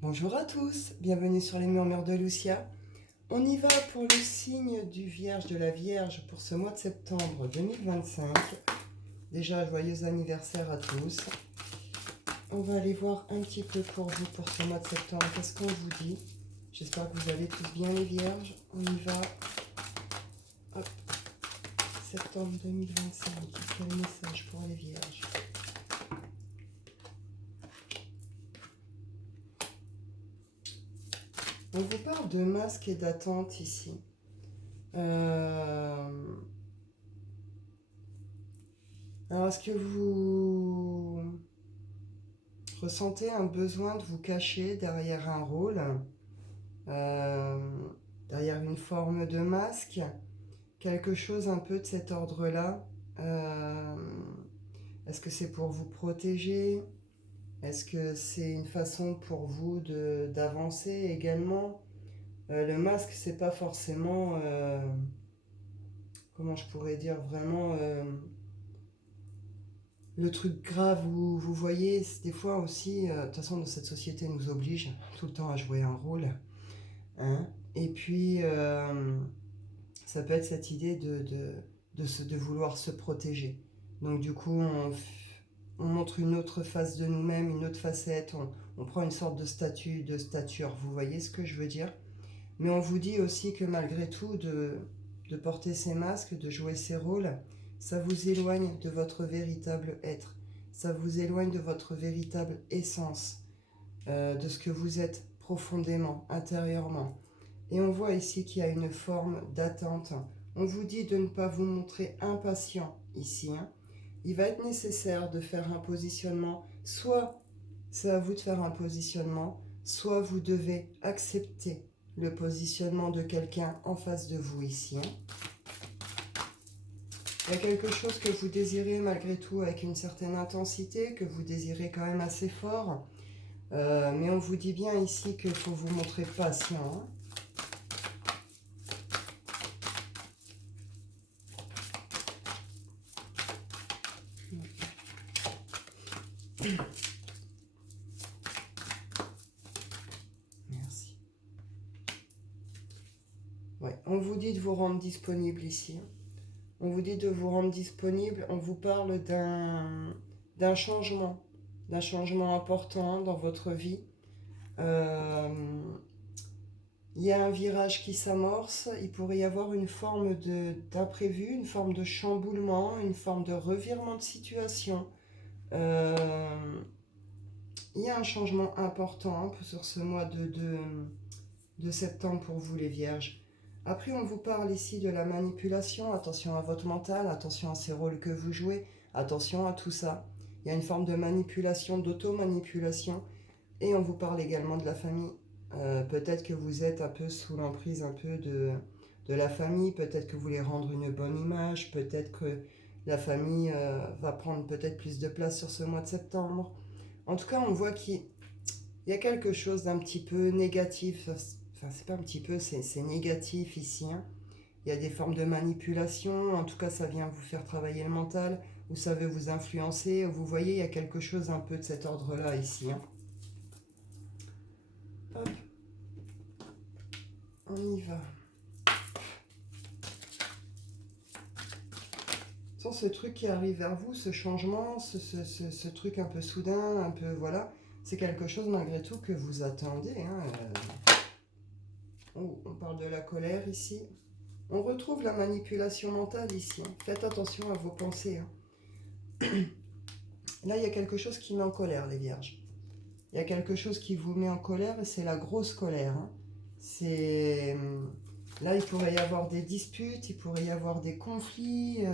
Bonjour à tous, bienvenue sur les murmures de Lucia. On y va pour le signe du Vierge, de la Vierge pour ce mois de septembre 2025. Déjà, joyeux anniversaire à tous. On va aller voir un petit peu pour vous pour ce mois de septembre. Qu'est-ce qu'on vous dit? J'espère que vous allez tous bien les Vierges. On y va. Hop. Septembre 2025. Quel message pour les Vierges? On vous parle de masque et d'attente ici. Alors, est-ce que vous ressentez un besoin de vous cacher derrière un rôle, euh, derrière une forme de masque, quelque chose un peu de cet ordre-là? euh, Est-ce que c'est pour vous protéger? Est-ce que c'est une façon pour vous d'avancer également? Le masque, c'est pas forcément, comment je pourrais dire, vraiment le truc grave où vous voyez, des fois aussi, de toute façon, cette société nous oblige tout le temps à jouer un rôle. Hein. Et puis, ça peut être cette idée de vouloir se protéger. Donc, du coup, on montre une autre face de nous-mêmes, une autre facette, on prend une sorte de statut, de stature. Vous voyez ce que je veux dire? Mais on vous dit aussi que malgré tout, de porter ces masques, de jouer ces rôles, ça vous éloigne de votre véritable être. Ça vous éloigne de votre véritable essence, de ce que vous êtes profondément, intérieurement. Et on voit ici qu'il y a une forme d'attente. On vous dit de ne pas vous montrer impatient ici. Hein. Il va être nécessaire de faire un positionnement. Soit c'est à vous de faire un positionnement, soit vous devez accepter le positionnement de quelqu'un en face de vous ici. Hein. Il y a quelque chose que vous désirez malgré tout avec une certaine intensité, que vous désirez quand même assez fort. Mais on vous dit bien ici qu'il faut vous montrer patient. Hein. Merci. Ouais, on vous dit de vous rendre disponible ici. On vous dit de vous rendre disponible. On vous parle d'un changement important dans votre vie. Il y a un virage qui s'amorce. Il pourrait y avoir une forme d'imprévu, une forme de chamboulement, une forme de revirement de situation. Euh, il y a un changement important sur ce mois de septembre pour vous les Vierges. Après, on vous parle ici de la manipulation. Attention à votre mental, attention à ces rôles que vous jouez, attention à tout ça. Il y a une forme de manipulation, d'auto-manipulation. Et on vous parle également de la famille. Peut-être que vous êtes un peu sous l'emprise un peu de la famille. Peut-être que vous voulez rendre une bonne image. Peut-être que la famille va prendre peut-être plus de place sur ce mois de septembre. En tout cas, on voit qu'il y a quelque chose d'un petit peu négatif. Enfin, c'est pas un petit peu, c'est négatif ici. Hein. Il y a des formes de manipulation. En tout cas, ça vient vous faire travailler le mental. Ou ça veut vous influencer. Vous voyez, il y a quelque chose un peu de cet ordre-là ici. Hein. Hop, on y va. Sans ce truc qui arrive vers vous, ce changement, ce truc un peu soudain, un peu voilà, c'est quelque chose malgré tout que vous attendez. Hein. Oh, on parle de la colère ici. On retrouve la manipulation mentale ici. Hein. Faites attention à vos pensées. Hein. Là, il y a quelque chose qui met en colère, les vierges. Il y a quelque chose qui vous met en colère et c'est la grosse colère. Hein. C'est... Là, il pourrait y avoir des disputes, il pourrait y avoir des conflits.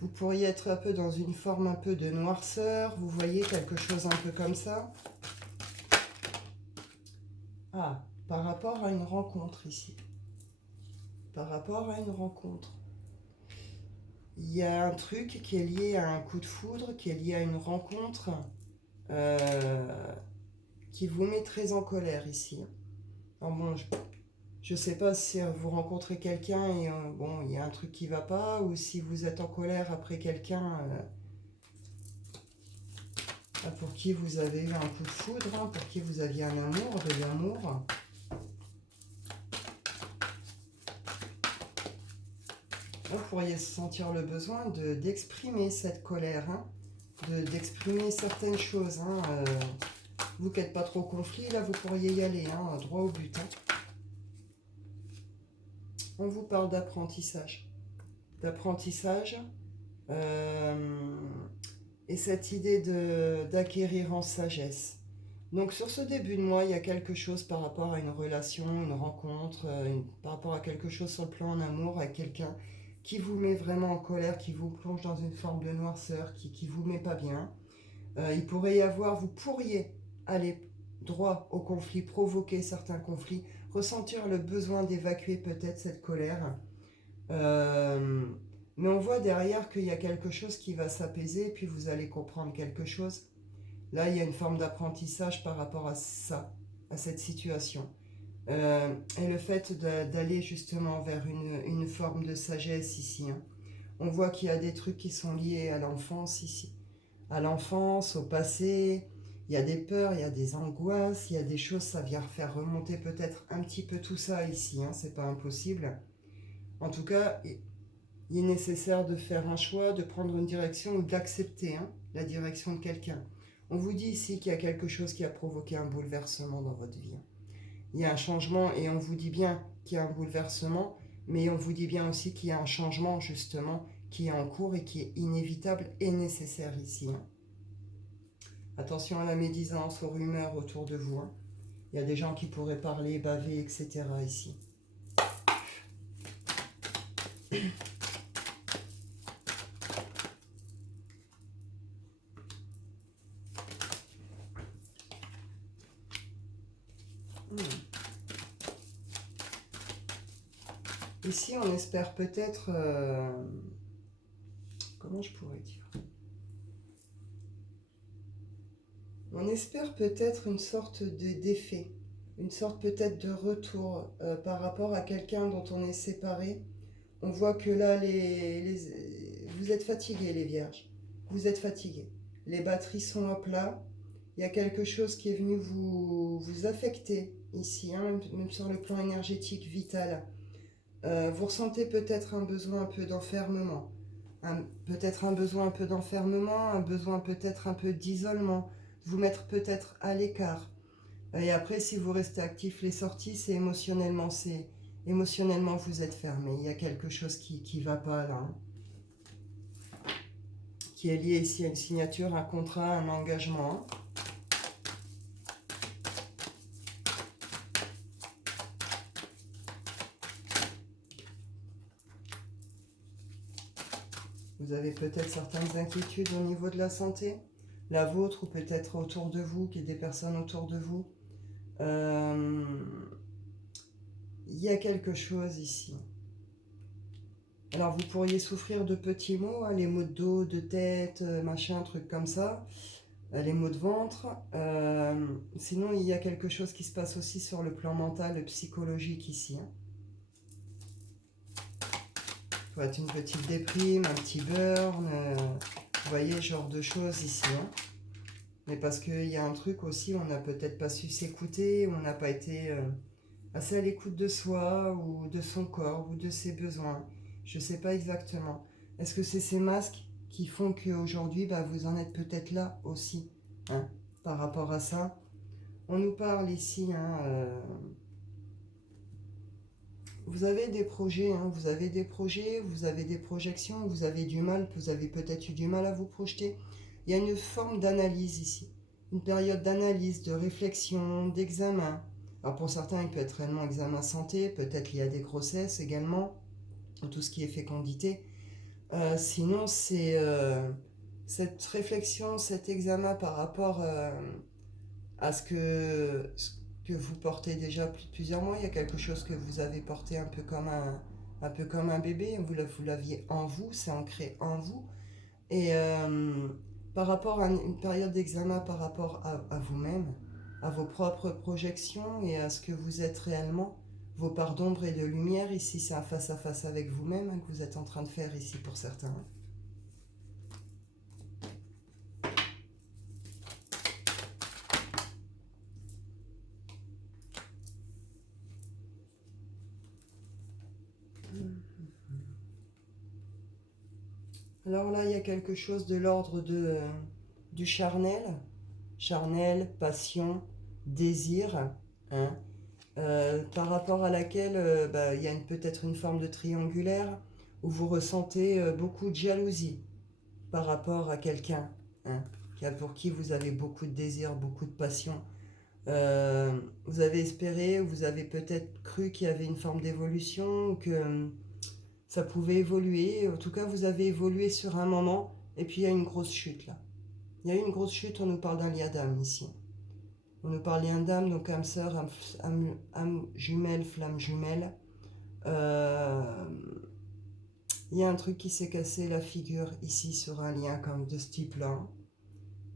Vous pourriez être un peu dans une forme un peu de noirceur. Vous voyez quelque chose un peu comme ça. Ah, par rapport à une rencontre ici. Par rapport à une rencontre. Il y a un truc qui est lié à un coup de foudre, qui est lié à une rencontre qui vous met très en colère ici. Alors bon, je ne sais pas si vous rencontrez quelqu'un et bon, il y a un truc qui ne va pas, ou si vous êtes en colère après quelqu'un. Pour qui vous avez eu un coup de foudre, hein, pour qui vous aviez un amour, de l'amour. Vous pourriez sentir le besoin d'exprimer cette colère, hein, d'exprimer certaines choses. Hein, vous qui n'êtes pas trop conflit, là, vous pourriez y aller, hein, droit au but. Hein. On vous parle d'apprentissage. D'apprentissage. Et cette idée d'acquérir en sagesse. Donc sur ce début de mois, il y a quelque chose par rapport à une relation, une rencontre, par rapport à quelque chose sur le plan en amour, avec quelqu'un qui vous met vraiment en colère, qui vous plonge dans une forme de noirceur, qui vous met pas bien. Il pourrait y avoir, vous pourriez aller droit au conflit, provoquer certains conflits, ressentir le besoin d'évacuer peut-être cette colère. Mais on voit derrière qu'il y a quelque chose qui va s'apaiser, et puis vous allez comprendre quelque chose. Là, il y a une forme d'apprentissage par rapport à ça, à cette situation. Et le fait d'aller justement vers une forme de sagesse ici. Hein. On voit qu'il y a des trucs qui sont liés à l'enfance ici. À l'enfance, au passé. Il y a des peurs, il y a des angoisses, il y a des choses, ça vient faire remonter peut-être un petit peu tout ça ici. Hein, c'est pas impossible. En tout cas, il est nécessaire de faire un choix, de prendre une direction ou d'accepter la direction de quelqu'un. On vous dit ici qu'il y a quelque chose qui a provoqué un bouleversement dans votre vie. Il y a un changement et on vous dit bien qu'il y a un bouleversement, mais on vous dit bien aussi qu'il y a un changement justement qui est en cours et qui est inévitable et nécessaire ici. Attention à la médisance, aux rumeurs autour de vous. Il y a des gens qui pourraient parler, baver, etc. ici. Ici, on espère peut-être... comment je pourrais dire? On espère peut-être une sorte d'effet, une sorte peut-être de retour par rapport à quelqu'un dont on est séparé. On voit que là, vous êtes fatigués, les vierges. Vous êtes fatigués. Les batteries sont à plat. Il y a quelque chose qui est venu vous affecter ici, hein, même sur le plan énergétique, vital. Vous ressentez peut-être un besoin un peu d'enfermement. Peut-être un besoin un peu d'enfermement, un besoin peut-être un peu d'isolement, de vous mettre peut-être à l'écart. Et après, si vous restez actif, les sorties, c'est émotionnellement, vous êtes fermé. Il y a quelque chose qui va pas là. Hein. Qui est lié ici à une signature, un contrat, un engagement. Vous avez peut-être certaines inquiétudes au niveau de la santé, la vôtre ou peut-être autour de vous, qu'il y ait des personnes autour de vous. Il y a quelque chose ici. Alors vous pourriez souffrir de petits maux, hein, les maux de dos, de tête, machin, trucs comme ça, les maux de ventre. Sinon il y a quelque chose qui se passe aussi sur le plan mental, psychologique ici. Hein. Ça peut être une petite déprime, un petit burn, vous voyez, ce genre de choses ici. Hein. Mais parce qu'il y a un truc aussi, on n'a peut-être pas su s'écouter, on n'a pas été assez à l'écoute de soi, ou de son corps, ou de ses besoins. Je ne sais pas exactement. Est-ce que c'est ces masques qui font qu'aujourd'hui, vous en êtes peut-être là aussi, hein, par rapport à ça? On nous parle ici, vous avez des projets, vous avez des projets, vous avez des projections, vous avez du mal, vous avez peut-être eu du mal à vous projeter. Il y a une forme d'analyse ici, une période d'analyse, de réflexion, d'examen. Alors pour certains, il peut être réellement examen santé, peut-être il y a des grossesses également, tout ce qui est fécondité. Sinon, c'est cette réflexion, cet examen par rapport à ce que vous portez déjà plusieurs mois. Il y a quelque chose que vous avez porté un peu comme un bébé. Vous l'aviez en vous, c'est ancré en vous. Et par rapport à une période d'examen, par rapport à vous-même, à vos propres projections et à ce que vous êtes réellement, vos parts d'ombre et de lumière, ici c'est un face-à-face avec vous-même que vous êtes en train de faire ici pour certains. Alors là, il y a quelque chose de l'ordre du charnel. Charnel, passion, désir, hein, par rapport à laquelle il y a peut-être une forme de triangulaire où vous ressentez beaucoup de jalousie par rapport à quelqu'un, hein, pour qui vous avez beaucoup de désir, beaucoup de passion. Vous avez espéré, ou vous avez peut-être cru qu'il y avait une forme d'évolution, ou que ça pouvait évoluer. En tout cas, vous avez évolué sur un moment, et puis il y a une grosse chute là. Il y a eu une grosse chute, on nous parle d'un lien d'âme ici. On nous parle lien d'âme, donc âme sœur, âme jumelle, flamme jumelle. Euh, Il y a un truc qui s'est cassé la figure ici sur un lien comme de ce type-là.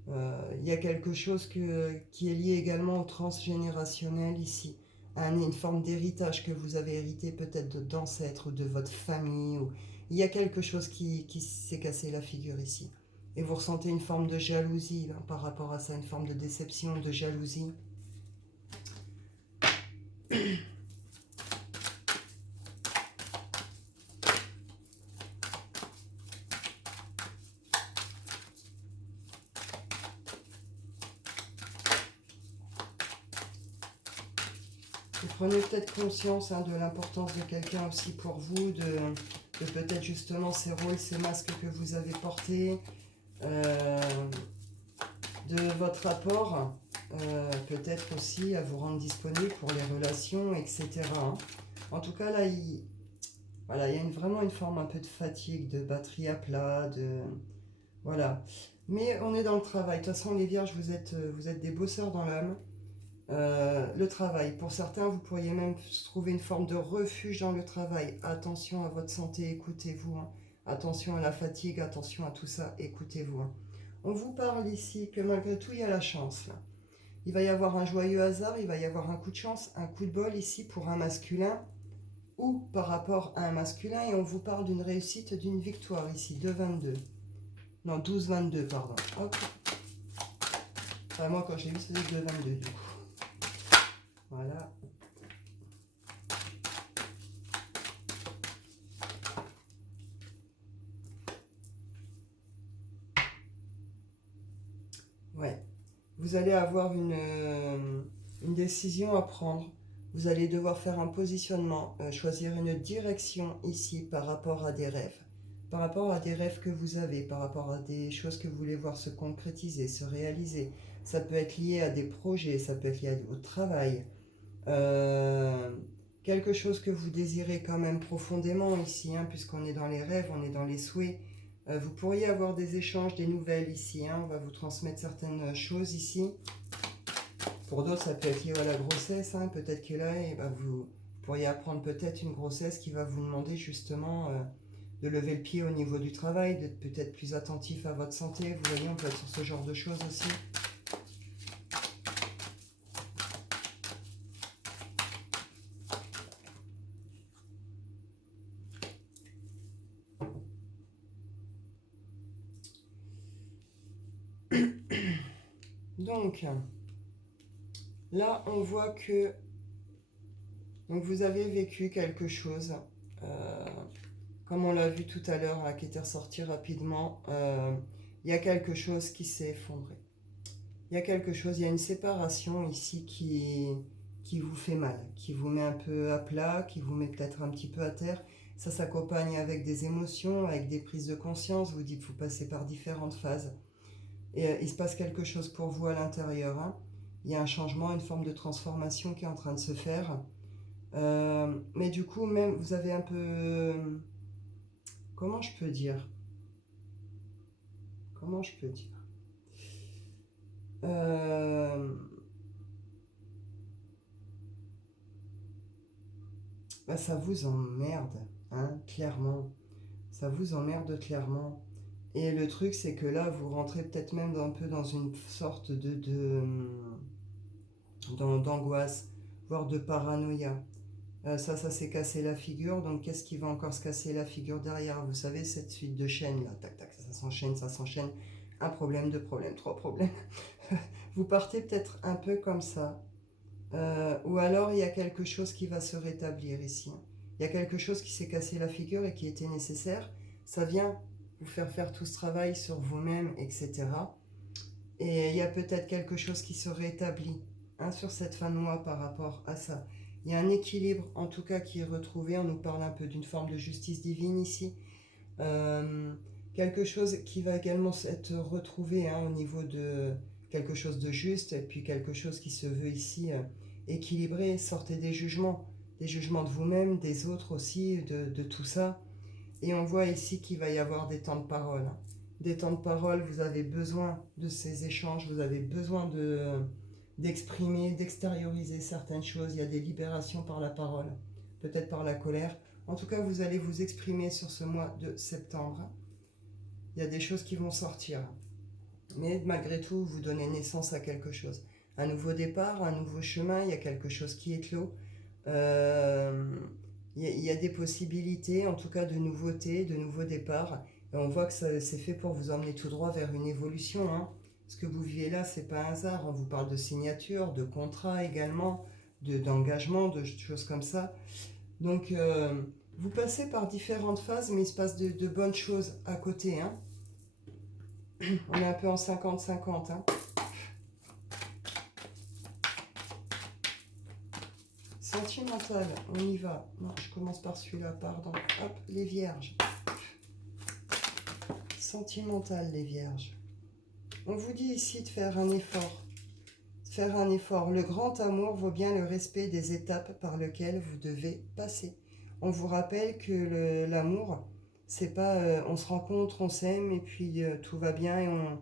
Il y a quelque chose qui est lié également au transgénérationnel ici. Une forme d'héritage que vous avez hérité peut-être d'ancêtres ou de votre famille. Il y a quelque chose qui s'est cassé la figure ici. Et vous ressentez une forme de jalousie là, par rapport à ça, une forme de déception, de jalousie. Vous prenez peut-être conscience de l'importance de quelqu'un aussi pour vous, de peut-être justement ces rôles, ces masques que vous avez portés, de votre apport, peut-être aussi à vous rendre disponible pour les relations, etc. En tout cas, là, voilà, il y a vraiment une forme un peu de fatigue, de batterie à plat, voilà. Mais on est dans le travail. De toute façon, les vierges, vous êtes des bosseurs dans l'âme. Le travail. Pour certains, vous pourriez même trouver une forme de refuge dans le travail. Attention à votre santé, écoutez-vous. Hein. Attention à la fatigue, attention à tout ça, écoutez-vous. Hein. On vous parle ici que malgré tout, il y a la chance. Là. Il va y avoir un joyeux hasard, il va y avoir un coup de chance, un coup de bol ici pour un masculin ou par rapport à un masculin. Et on vous parle d'une réussite, d'une victoire ici, 2-22. Non, 12-22, pardon. Hop. Enfin, moi, quand j'ai vu, c'était 2-22 du coup. Voilà. Ouais. Vous allez avoir une décision à prendre. Vous allez devoir faire un positionnement, choisir une direction ici par rapport à des rêves. Par rapport à des rêves que vous avez, par rapport à des choses que vous voulez voir se concrétiser, se réaliser. Ça peut être lié à des projets, ça peut être lié au travail. Euh, Quelque chose que vous désirez quand même profondément ici, hein, puisqu'on est dans les rêves, on est dans les souhaits. Vous pourriez avoir des échanges, des nouvelles ici. Hein, on va vous transmettre certaines choses ici. Pour d'autres, ça peut être lié à la grossesse. Hein, peut-être que là, vous pourriez apprendre peut-être une grossesse qui va vous demander justement de lever le pied au niveau du travail, d'être peut-être plus attentif à votre santé. Vous voyez, on peut être sur ce genre de choses aussi. Donc, là, on voit que donc vous avez vécu quelque chose, euh, comme on l'a vu tout à l'heure, qui était ressorti rapidement. Il y a quelque chose qui s'est effondré. Il y a quelque chose, il y a une séparation ici qui vous fait mal, qui vous met un peu à plat, qui vous met peut-être un petit peu à terre. Ça s'accompagne avec des émotions, avec des prises de conscience. Vous dites que vous passez par différentes phases. Et il se passe quelque chose pour vous à l'intérieur. Hein. Il y a un changement, une forme de transformation qui est en train de se faire. Mais du coup, même vous avez un peu... Comment je peux dire? Comment je peux dire? Euh, Ça vous emmerde, hein, clairement. Ça vous emmerde clairement. Et le truc, c'est que là, vous rentrez peut-être même un peu dans une sorte d'angoisse, voire de paranoïa. Ça s'est cassé la figure, donc qu'est-ce qui va encore se casser la figure derrière? Vous savez, cette suite de chaînes là, tac, tac, ça s'enchaîne. Un problème, deux problèmes, trois problèmes. Vous partez peut-être un peu comme ça. Ou alors, il y a quelque chose qui va se rétablir ici. Il y a quelque chose qui s'est cassé la figure et qui était nécessaire. Ça vient vous faire faire tout ce travail sur vous-même, etc. Et il y a peut-être quelque chose qui se rétablit hein, sur cette fin de mois par rapport à ça. Il y a un équilibre en tout cas qui est retrouvé. On nous parle un peu d'une forme de justice divine ici. Euh, Quelque chose qui va également être retrouvé hein, au niveau de quelque chose de juste et puis quelque chose qui se veut ici équilibré. Sortez des jugements de vous-même, des autres aussi, de tout ça. Et on voit ici qu'il va y avoir des temps de parole. Des temps de parole, vous avez besoin de ces échanges, vous avez besoin d'exprimer, d'extérioriser certaines choses. Il y a des libérations par la parole, peut-être par la colère. En tout cas, vous allez vous exprimer sur ce mois de septembre. Il y a des choses qui vont sortir. Mais malgré tout, vous donnez naissance à quelque chose. Un nouveau départ, un nouveau chemin, il y a quelque chose qui est clos. Euh, il y a des possibilités, en tout cas de nouveautés, de nouveaux départs. Et on voit que c'est fait pour vous emmener tout droit vers une évolution. Hein. Ce que vous vivez là, c'est pas un hasard. On vous parle de signature, de contrat également, d'engagement, de choses comme ça. Donc, vous passez par différentes phases, mais il se passe de bonnes choses à côté. Hein. On est un peu en 50-50. Hein. Sentimental, on y va. Non, je commence par celui-là, pardon. Hop, les vierges. Sentimental, les vierges. On vous dit ici de faire un effort. Faire un effort. Le grand amour vaut bien le respect des étapes par lesquelles vous devez passer. On vous rappelle que l'amour, c'est pas on se rencontre, on s'aime et puis tout va bien et on...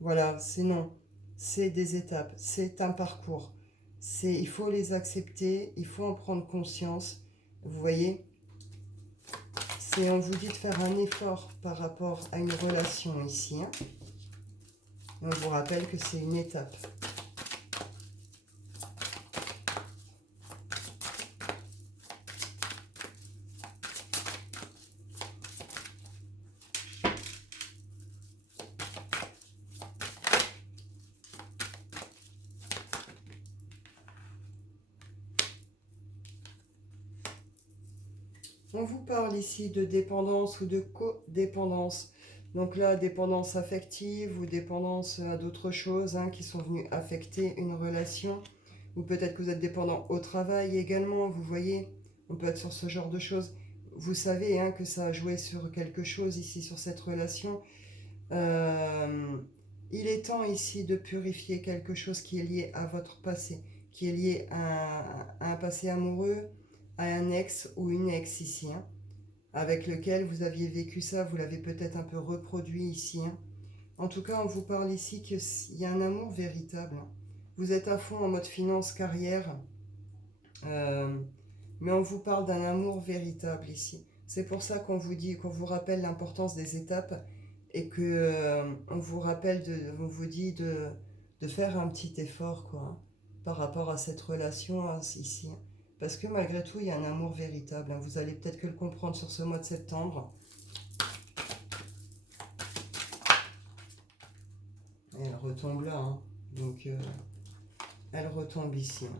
Voilà, c'est non. C'est des étapes, c'est un parcours. Il faut les accepter, il faut en prendre conscience. Vous voyez, on vous dit de faire un effort par rapport à une relation ici. Hein. Et on vous rappelle que c'est une étape. On vous parle ici de dépendance ou de codépendance. Donc là, dépendance affective ou dépendance à d'autres choses hein, qui sont venues affecter une relation. Ou peut-être que vous êtes dépendant au travail également, vous voyez. On peut être sur ce genre de choses. Vous savez hein, que ça a joué sur quelque chose ici, sur cette relation. Euh, il est temps ici de purifier quelque chose qui est lié à votre passé, qui est lié à un passé amoureux, à un ex ou une ex ici, hein, avec lequel vous aviez vécu ça, vous l'avez peut-être un peu reproduit ici. Hein. En tout cas, on vous parle ici qu'il y a un amour véritable. Hein. Vous êtes à fond en mode finance, carrière, euh, mais on vous parle d'un amour véritable ici. C'est pour ça qu'on vous dit, qu'on vous rappelle l'importance des étapes et que on vous rappelle, on vous dit de faire un petit effort quoi, hein, par rapport à cette relation hein, ici. Hein. Parce que malgré tout, il y a un amour véritable. Hein. Vous allez peut-être que le comprendre sur ce mois de septembre. Et elle retombe là. Hein. Donc, elle retombe ici. Hein.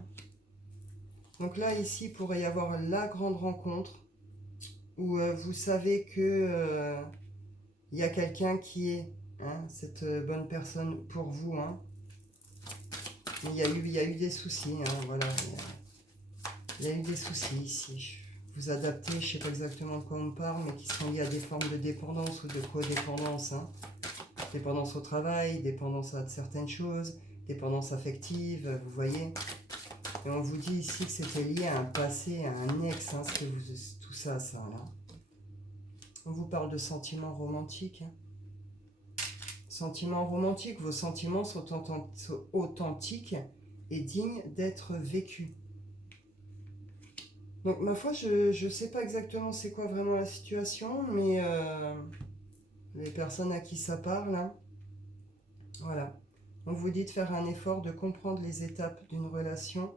Donc là, ici, il pourrait y avoir la grande rencontre où vous savez que il y a quelqu'un qui est hein, cette bonne personne pour vous. Hein. Il y a eu des soucis. Hein, voilà. Il y a eu des soucis ici. Vous adaptez, je ne sais pas exactement de quoi on parle, mais qui sont liés à des formes de dépendance ou de codépendance. Hein. Dépendance au travail, dépendance à certaines choses, dépendance affective, vous voyez. Et on vous dit ici que c'était lié à un passé, à un ex, hein, tout ça, ça. Là. On vous parle de sentiments romantiques. Hein. Sentiments romantiques, vos sentiments sont authentiques et dignes d'être vécus. Donc ma foi, je ne sais pas exactement c'est quoi vraiment la situation, mais les personnes à qui ça parle, hein, voilà. On vous dit de faire un effort, de comprendre les étapes d'une relation,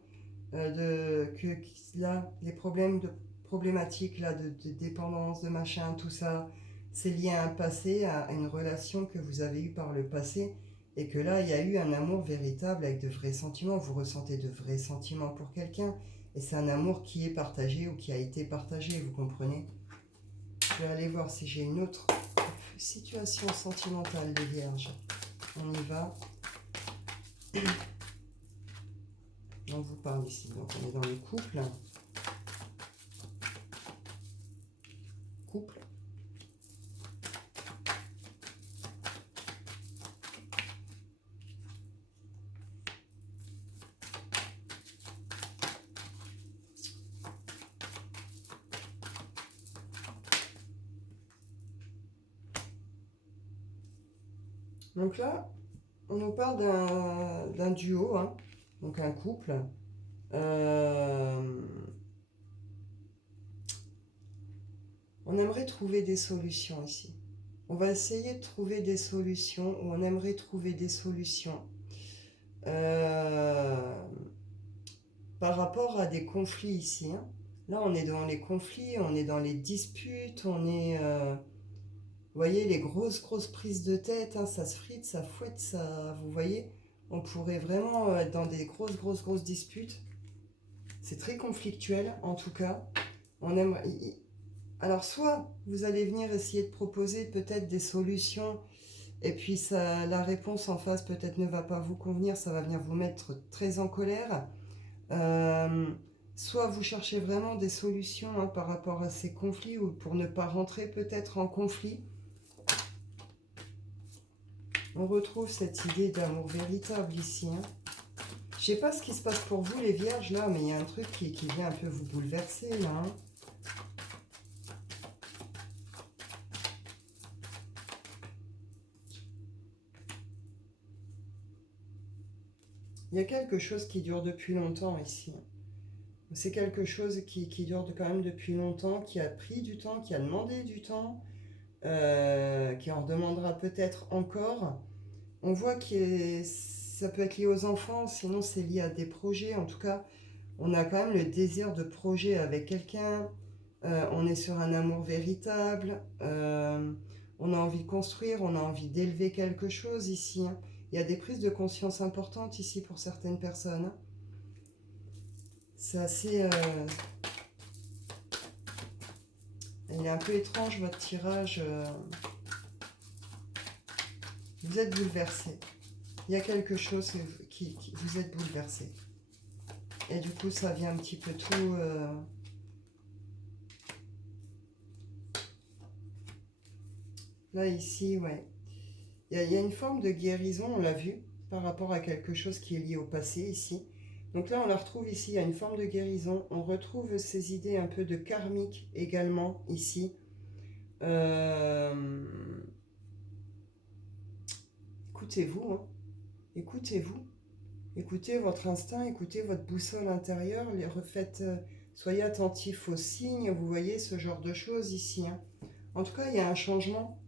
là, les problématiques là, de dépendance, de machin, tout ça, c'est lié à un passé, à une relation que vous avez eue par le passé, et que là, il y a eu un amour véritable avec de vrais sentiments. Vous ressentez de vrais sentiments pour quelqu'un, et c'est un amour qui est partagé ou qui a été partagé, vous comprenez? Je vais aller voir si j'ai une autre situation sentimentale, les vierges. On y va. On vous parle ici. Donc, on est dans le couple. Couple. Donc là, on nous parle d'un duo, hein, donc un couple. On aimerait trouver des solutions ici. On va essayer de trouver des solutions, ou on aimerait trouver des solutions euh, par rapport à des conflits ici, hein. Là, on est dans les conflits, on est dans les disputes, on est... vous voyez, les grosses prises de tête, hein, ça se frite, ça fouette, ça... Vous voyez, on pourrait vraiment être dans des grosses disputes. C'est très conflictuel, en tout cas. On aime... Alors, soit vous allez venir essayer de proposer peut-être des solutions, et puis ça, la réponse en face peut-être ne va pas vous convenir, ça va venir vous mettre très en colère. Euh, Soit vous cherchez vraiment des solutions, hein, par rapport à ces conflits, ou pour ne pas rentrer peut-être en conflit. On retrouve cette idée d'amour véritable ici, hein. Je sais pas ce qui se passe pour vous les vierges là, mais il y a un truc qui vient un peu vous bouleverser là, hein. Il y a quelque chose qui dure depuis longtemps ici. C'est quelque chose qui dure quand même depuis longtemps, qui a pris du temps, qui a demandé du temps, qui en demandera peut-être encore. On voit que ça peut être lié aux enfants, sinon c'est lié à des projets. En tout cas, on a quand même le désir de projet avec quelqu'un. On est sur un amour véritable. On a envie de construire, on a envie d'élever quelque chose ici, hein. Il y a des prises de conscience importantes ici pour certaines personnes, hein. C'est assez... il est un peu étrange votre tirage. Vous êtes bouleversé. Il y a quelque chose qui vous êtes bouleversé. Et du coup, ça vient un petit peu tout... Là, ici, ouais. Il y a une forme de guérison, on l'a vu, par rapport à quelque chose qui est lié au passé, ici. Donc là, on la retrouve ici, il y a une forme de guérison. On retrouve ces idées un peu de karmique également, ici. Euh, Écoutez-vous, hein. Écoutez-vous. Écoutez votre instinct, écoutez votre boussole intérieure, les refaites, soyez attentifs aux signes, vous voyez ce genre de choses ici, hein. En tout cas, il y a un changement.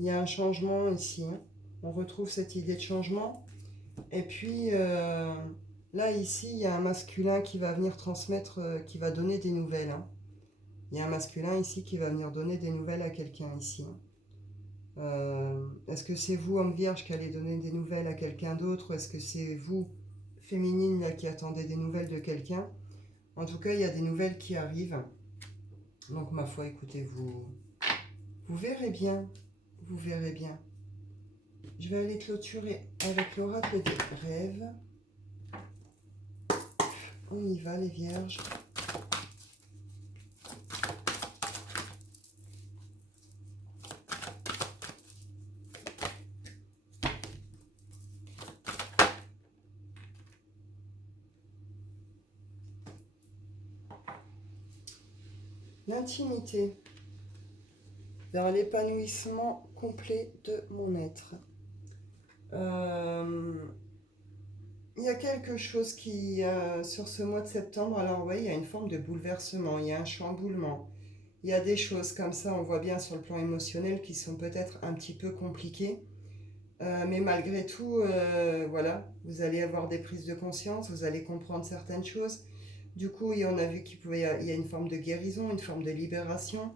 Il y a un changement ici, hein. On retrouve cette idée de changement. Et puis, là, ici, il y a un masculin qui va venir transmettre, qui va donner des nouvelles, hein. Il y a un masculin ici qui va venir donner des nouvelles à quelqu'un ici, hein. Est-ce que c'est vous, homme vierge, qui allez donner des nouvelles à quelqu'un d'autre? Ou est-ce que c'est vous, féminine, là, qui attendez des nouvelles de quelqu'un? En tout cas, il y a des nouvelles qui arrivent. Donc, ma foi, écoutez, vous verrez bien. Vous verrez bien. Je vais aller clôturer avec l'oracle des rêves. On y va, les vierges. L'intimité vers l'épanouissement complet de mon être. Il y a quelque chose qui, sur ce mois de septembre, alors oui, il y a une forme de bouleversement, il y a un chamboulement. Il y a des choses comme ça, on voit bien sur le plan émotionnel, qui sont peut-être un petit peu compliquées. Mais malgré tout, voilà, vous allez avoir des prises de conscience, vous allez comprendre certaines choses. Du coup, on a vu il y a une forme de guérison, une forme de libération.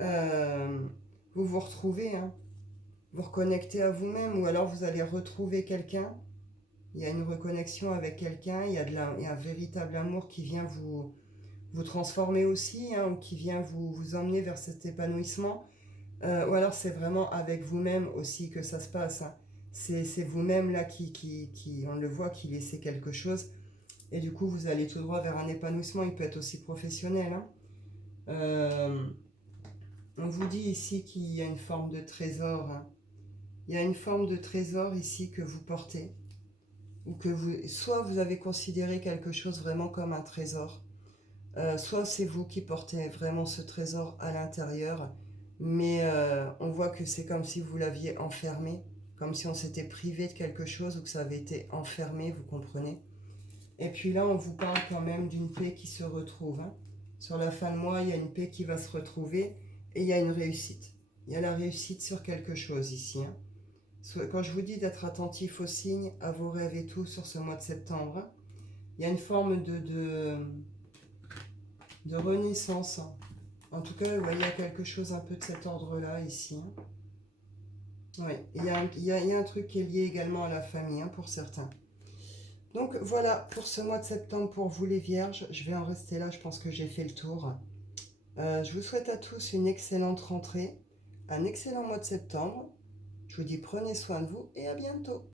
Euh, Vous vous retrouvez, hein. vous reconnecter à vous-même, ou alors vous allez retrouver quelqu'un. Il y a une reconnexion avec quelqu'un, il y a un véritable amour qui vient vous transformer aussi, hein, ou qui vient vous emmener vers cet épanouissement. Ou alors c'est vraiment avec vous-même aussi que ça se passe, hein. C'est vous-même là on le voit, qui laissez quelque chose. Et du coup, vous allez tout droit vers un épanouissement. Il peut être aussi professionnel, hein. Euh, on vous dit ici qu'il y a une forme de trésor, hein. Il y a une forme de trésor ici que vous portez. Ou que soit vous avez considéré quelque chose vraiment comme un trésor, soit c'est vous qui portez vraiment ce trésor à l'intérieur, mais on voit que c'est comme si vous l'aviez enfermé, comme si on s'était privé de quelque chose ou que ça avait été enfermé, vous comprenez. Et puis là, on vous parle quand même d'une paix qui se retrouve, hein. Sur la fin de mois, il y a une paix qui va se retrouver et il y a une réussite. Il y a la réussite sur quelque chose ici, hein. Quand je vous dis d'être attentif aux signes, à vos rêves et tout sur ce mois de septembre, hein, il y a une forme de renaissance. En tout cas, ouais, il y a quelque chose un peu de cet ordre-là ici, hein. Ouais, il y a un truc qui est lié également à la famille, hein, pour certains. Donc voilà pour ce mois de septembre pour vous les vierges. Je vais en rester là, je pense que j'ai fait le tour. Je vous souhaite à tous une excellente rentrée, un excellent mois de septembre. Je vous dis prenez soin de vous et à bientôt.